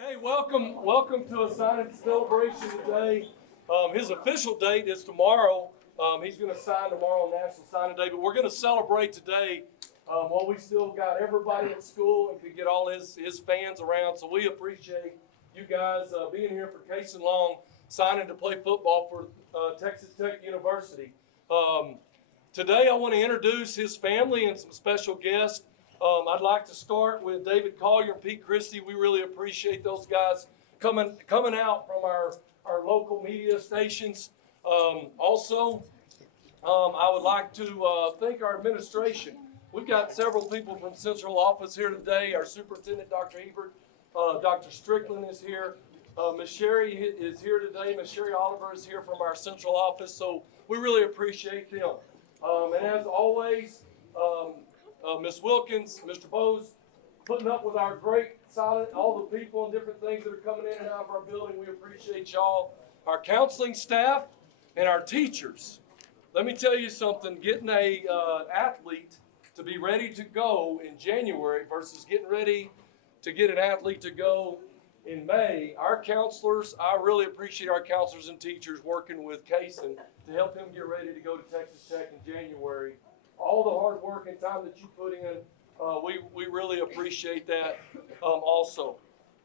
Hey, welcome to a signing celebration today. His official date is tomorrow. He's going to sign tomorrow on National Signing Day, but we're going to celebrate today while we still got everybody at school and could get all his fans around. So we appreciate you guys being here for Kasen Long signing to play football for Texas Tech University. Today I want to introduce his family and some special guests. I'd like to start with David Collier and Pete Christie. We really appreciate those guys coming out from our local media stations. I would like to thank our administration. We've got several people from central office here today. Our superintendent, Dr. Ebert, Dr. Strickland is here. Ms. Sherry is here today. Ms. Sherry Oliver is here from our central office. So we really appreciate them. And as always, Ms. Wilkins, Mr. Bose, putting up with our great silent, all the people and different things that are coming in and out of our building. We appreciate y'all, our counseling staff, and our teachers. Let me tell you something, getting a athlete to be ready to go in January versus getting ready to get an athlete to go in May, our counselors, I really appreciate our counselors and teachers working with Kasen to help him get ready to go to Texas Tech in January. All the hard work and time that you put in, we really appreciate that also.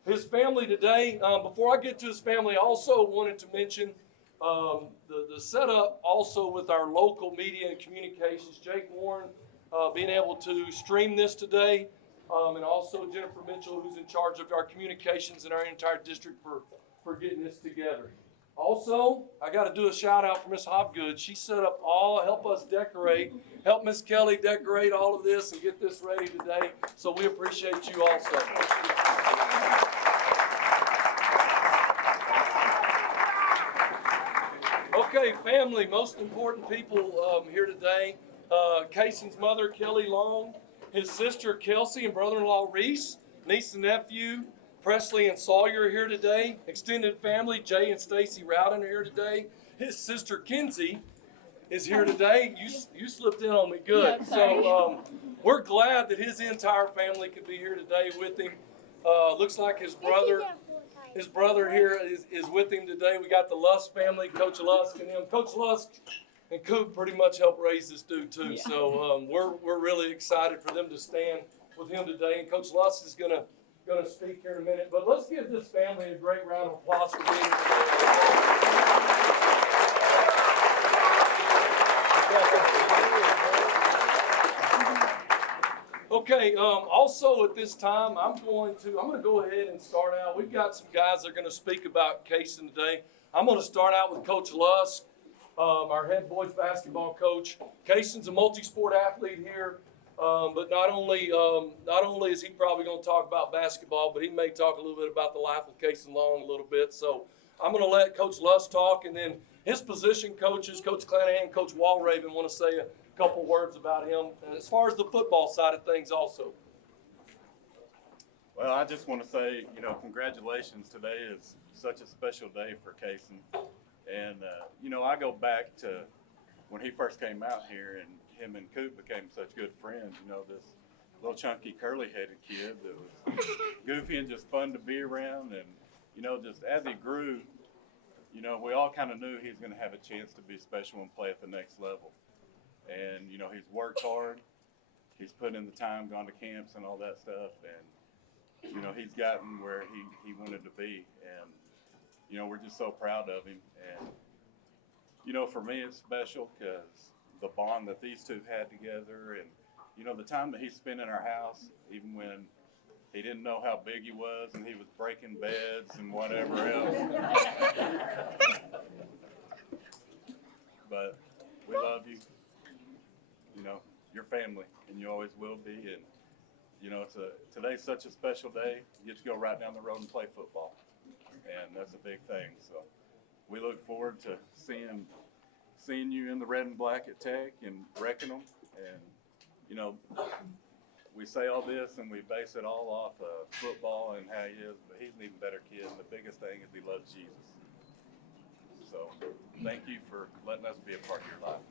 His family today, before I get to his family, I also wanted to mention the setup also with our local media and communications. Jake Warren being able to stream this today, and also Jennifer Mitchell, who's in charge of our communications in our entire district for getting this together. Also, I got to do a shout out for Miss Hopgood. She set up help us decorate, help Miss Kelly decorate all of this and get this ready today. So we appreciate you also. Okay, family, most important people here today. Kasen's mother, Kelly Long, his sister, Kelsey, and brother-in-law, Reese, niece and nephew, Presley and Sawyer are here today. Extended family, Jay and Stacy Rowden are here today. His sister, Kinsey, is here today. You slipped in on me good. Yeah, so we're glad that his entire family could be here today with him. Looks like his brother here is with him today. We got the Lusk family, Coach Lusk and him. Coach Lusk and Coop pretty much helped raise this dude too. Yeah. So we're really excited for them to stand with him today. And Coach Lusk is going to speak here in a minute, but let's give this family a great round of applause for being here today. Okay, also at this time, I'm going to go ahead and start out. We've got some guys that are going to speak about Kasen today. I'm going to start out with Coach Lusk, our head boys basketball coach. Kasen's a multi-sport athlete here. But not only is he probably going to talk about basketball, but he may talk a little bit about the life of Kasen Long a little bit. So I'm going to let Coach Lusk talk, and then his position coaches, Coach Clanahan and Coach Walraven, want to say a couple words about him, and as far as the football side of things also. Well, I just want to say, congratulations. Today is such a special day for Kasen. And, I go back to when he first came out here, and him and Coop became such good friends. This little chunky curly-headed kid that was goofy and just fun to be around. And, just as he grew, we all kind of knew he was going to have a chance to be special and play at the next level. And, he's worked hard. He's put in the time, gone to camps and all that stuff. And, he's gotten where he wanted to be. And, we're just so proud of him. And, for me, it's special because the bond that these two had together, and the time that he spent in our house, even when he didn't know how big he was and he was breaking beds and whatever else. But we love you, your family, and you always will be. And today's such a special day. You get to go right down the road and play football, and that's a big thing. So we look forward to seeing you in the red and black at Tech and wrecking them. And, we say all this and we base it all off of football and how he is, but he's an even better kid. And the biggest thing is he loves Jesus. So thank you for letting us be a part of your life.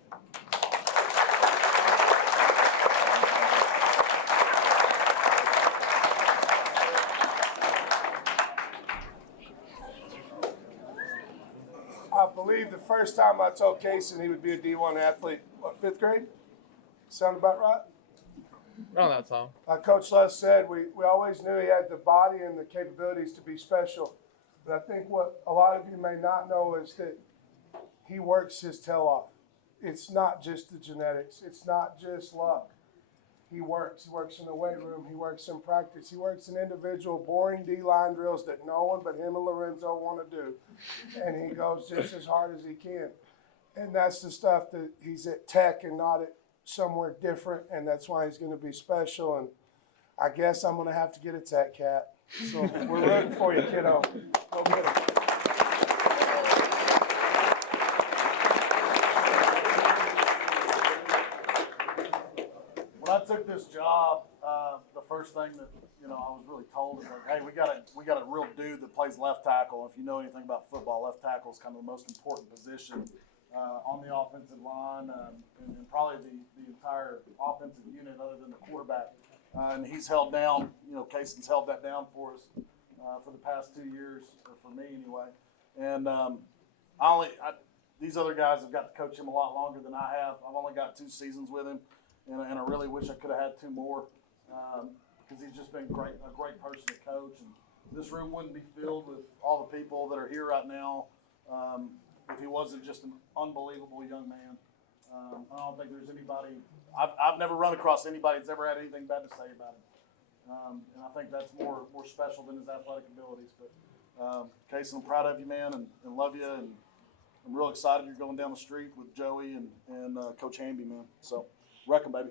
I believe the first time I told Kasen he would be a D1 athlete, what, 5th grade? Sound about right? Around that time. Like Coach Les said, we always knew he had the body and the capabilities to be special. But I think what a lot of you may not know is that he works his tail off. It's not just the genetics. It's not just luck. He works. He works in the weight room. He works in practice. He works in individual boring D-line drills that no one but him and Lorenzo want to do. And he goes just as hard as he can. And that's the stuff that he's at Tech and not at somewhere different, and that's why he's going to be special. And I guess I'm going to have to get a Tech cat. So we're rooting for you, kiddo. Go get him. When I took this job, the first thing that I was really told is like, hey, we got a real dude that plays left tackle. If you know anything about football, left tackle is kind of the most important position on the offensive line and probably the entire offensive unit other than the quarterback. And he's held down, Kasen's held that down for us for the past 2 years, or for me anyway. And these other guys have got to coach him a lot longer than I have. I've only got 2 seasons with him, and I really wish I could have had 2 more because he's just been a great person to coach. And this room wouldn't be filled with all the people that are here right now if he wasn't just an unbelievable young man. I don't think there's anybody I've never run across anybody that's ever had anything bad to say about him. And I think that's more special than his athletic abilities. But Kasen, I'm proud of you, man, and love you, and I'm real excited you're going down the street with Joey and Coach Hamby, man. So wreck 'em, baby.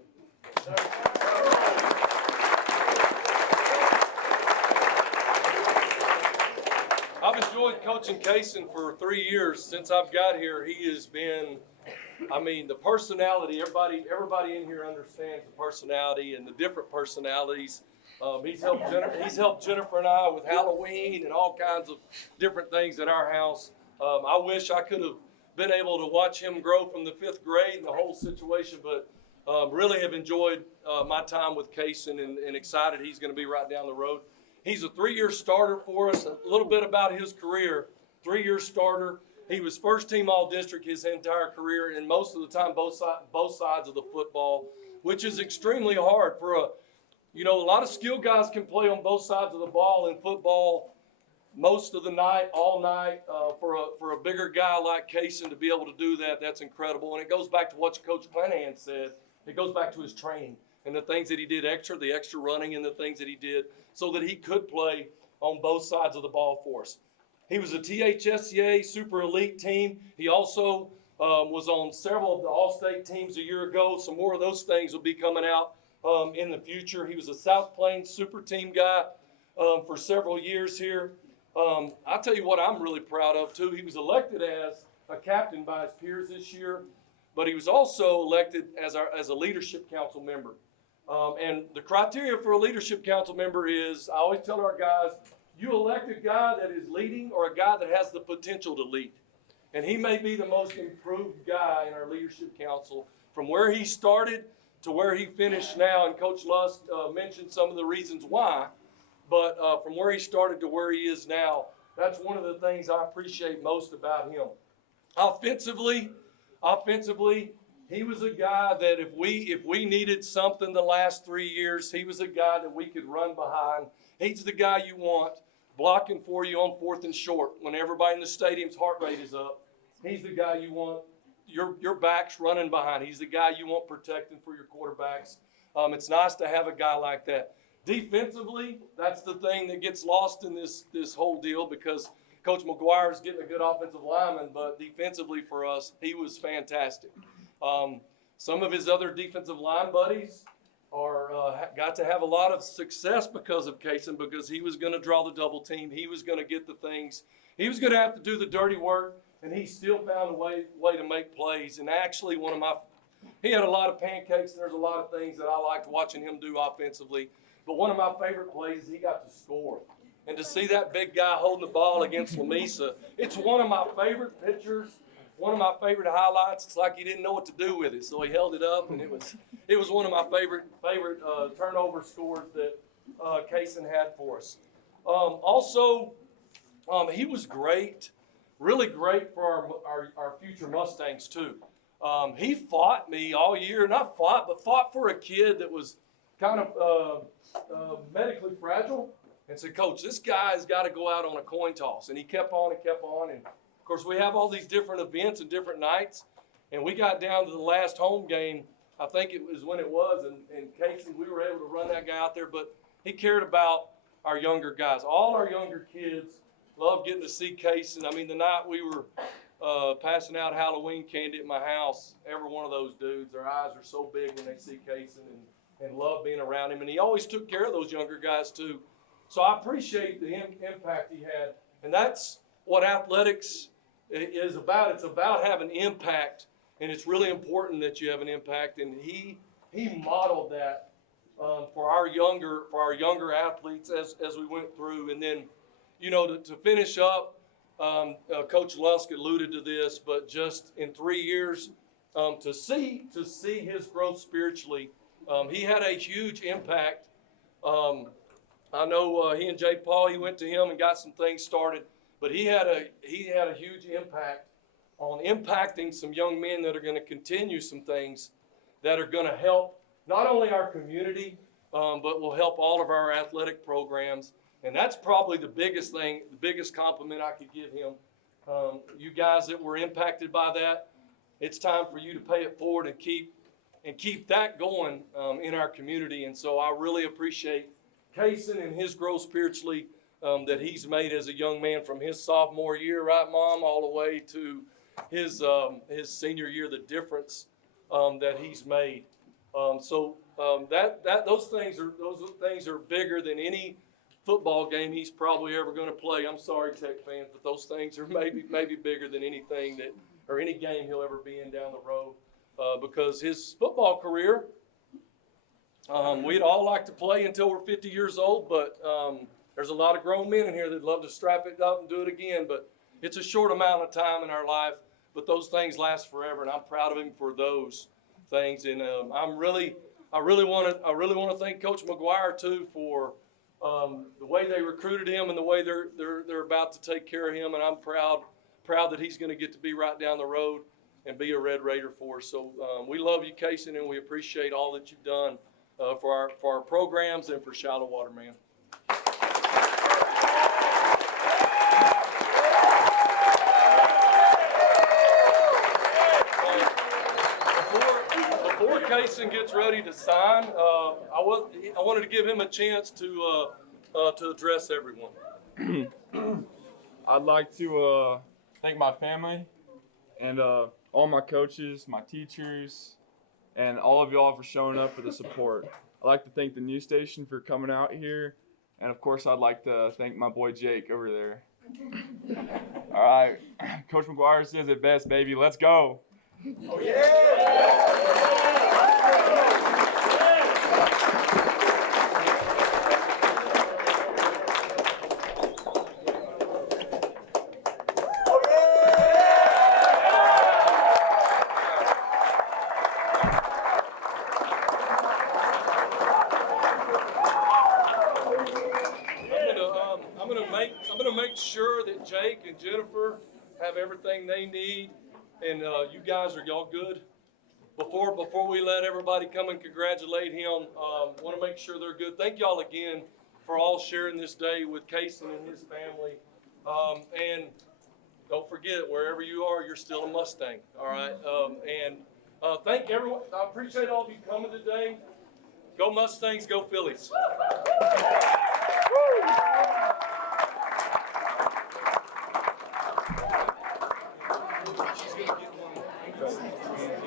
I've enjoyed coaching Kasen for 3 years. Since I've got here, he has been, the personality, everybody in here understands the personality and the different personalities. He's helped Jennifer and I with Halloween and all kinds of different things at our house. I wish I could have been able to watch him grow from the 5th grade and the whole situation, but really have enjoyed my time with Kasen and excited he's going to be right down the road. He's a 3-year starter for us. A little bit about his career. 3-year starter. He was first team all-district his entire career, and most of the time both sides of the football, which is extremely hard for a lot of skill guys can play on both sides of the ball in football most of the night, all night. For a bigger guy like Kasen to be able to do that, that's incredible. And it goes back to what Coach Clanahan said. It goes back to his training and the things that he did the extra running and the things that he did so that he could play on both sides of the ball for us. He was a THSCA Super Elite team. He also was on several of the All-State teams a year ago. Some more of those things will be coming out in the future. He was a South Plains Super Team guy for several years here. I'll tell you what I'm really proud of, too. He was elected as a captain by his peers this year, but he was also elected as a leadership council member. And the criteria for a leadership council member is, I always tell our guys, you elect a guy that is leading or a guy that has the potential to lead. And he may be the most improved guy in our leadership council from where he started to where he finished now. And Coach Lust mentioned some of the reasons why. But from where he started to where he is now, that's one of the things I appreciate most about him. Offensively, he was a guy that if we needed something the last 3 years, he was a guy that we could run behind. He's the guy you want blocking for you on 4th and short when everybody in the stadium's heart rate is up. He's the guy you want your back's running behind. He's the guy you want protecting for your quarterbacks. It's nice to have a guy like that. Defensively, that's the thing that gets lost in this whole deal because Coach McGuire's getting a good offensive lineman, but defensively for us, he was fantastic. Some of his other defensive line buddies got to have a lot of success because of Kasen, because he was going to draw the double team. He was going to get the things. He was going to have to do the dirty work, and he still found a way to make plays. And actually, he had a lot of pancakes, and there's a lot of things that I liked watching him do offensively. But one of my favorite plays is he got to score. And to see that big guy holding the ball against Lamesa, it's one of my favorite pictures, one of my favorite highlights. It's like he didn't know what to do with it, so he held it up, and it was one of my favorite turnover scores that Kasen had for us. Also, he was great really great for our future Mustangs too. He fought me all year, not fought, but fought for a kid that was kind of medically fragile, and said, Coach, this guy's got to go out on a coin toss. And he kept on and kept on. And of course, we have all these different events and different nights. And we got down to the last home game. I think it was when it was. And Kasen, we were able to run that guy out there. But he cared about our younger guys. All our younger kids love getting to see Kasen. I mean, the night we were passing out Halloween candy at my house, every one of those dudes, their eyes are so big when they see Kasen and love being around him. And he always took care of those younger guys too. So I appreciate the impact he had. And that's what athletics is about. It's about having impact. And it's really important that you have an impact. And he modeled that for our younger athletes as we went through. And then, you know, to finish up, Coach Lusk alluded to this, but just in 3 years, to see his growth spiritually, he had a huge impact. I know he and Jay Paul, he went to him and got some things started, but he had a huge impact on impacting some young men that are going to continue some things that are going to help not only our community, but will help all of our athletic programs. And that's probably the biggest thing, the biggest compliment I could give him. You guys that were impacted by that, it's time for you to pay it forward and keep that going in our community. And so I really appreciate Kasen and his growth spiritually that he's made as a young man from his sophomore year, right, Mom, all the way to his senior year. The difference that he's made. Those things are bigger than any football game he's probably ever going to play. I'm sorry, Tech fans, but those things are maybe bigger than anything or any game he'll ever be in down the road. Because his football career, we'd all like to play until we're 50 years old, but there's a lot of grown men in here that'd love to strap it up and do it again, but it's a short amount of time in our life, but those things last forever, and I'm proud of him for those things. And I really want to thank Coach McGuire too for the way they recruited him and the way they're about to take care of him, and I'm proud that he's going to get to be right down the road and be a Red Raider for us. So we love you, Kasen, and we appreciate all that you've done for our programs and for Shallowater, man. Before Kasen gets ready to sign, I wanted to give him a chance to address everyone. I'd like to thank my family and all my coaches, my teachers, and all of y'all for showing up for the support. I'd like to thank the news station for coming out here, and of course I'd like to thank my boy Jake over there. All right, Coach McGuire says it best, baby. Let's go. Oh, yeah! I'm gonna make sure that Jake and Jennifer have everything they need, and you guys, are y'all good? Before we let everybody come and congratulate him, want to make sure they're good. Thank y'all again for all sharing this day with Kasen and his family, and don't forget, wherever you are, you're still a Mustang. All right, and thank everyone. I appreciate all of you coming today. Go Mustangs, go Phillies. She's gonna get one.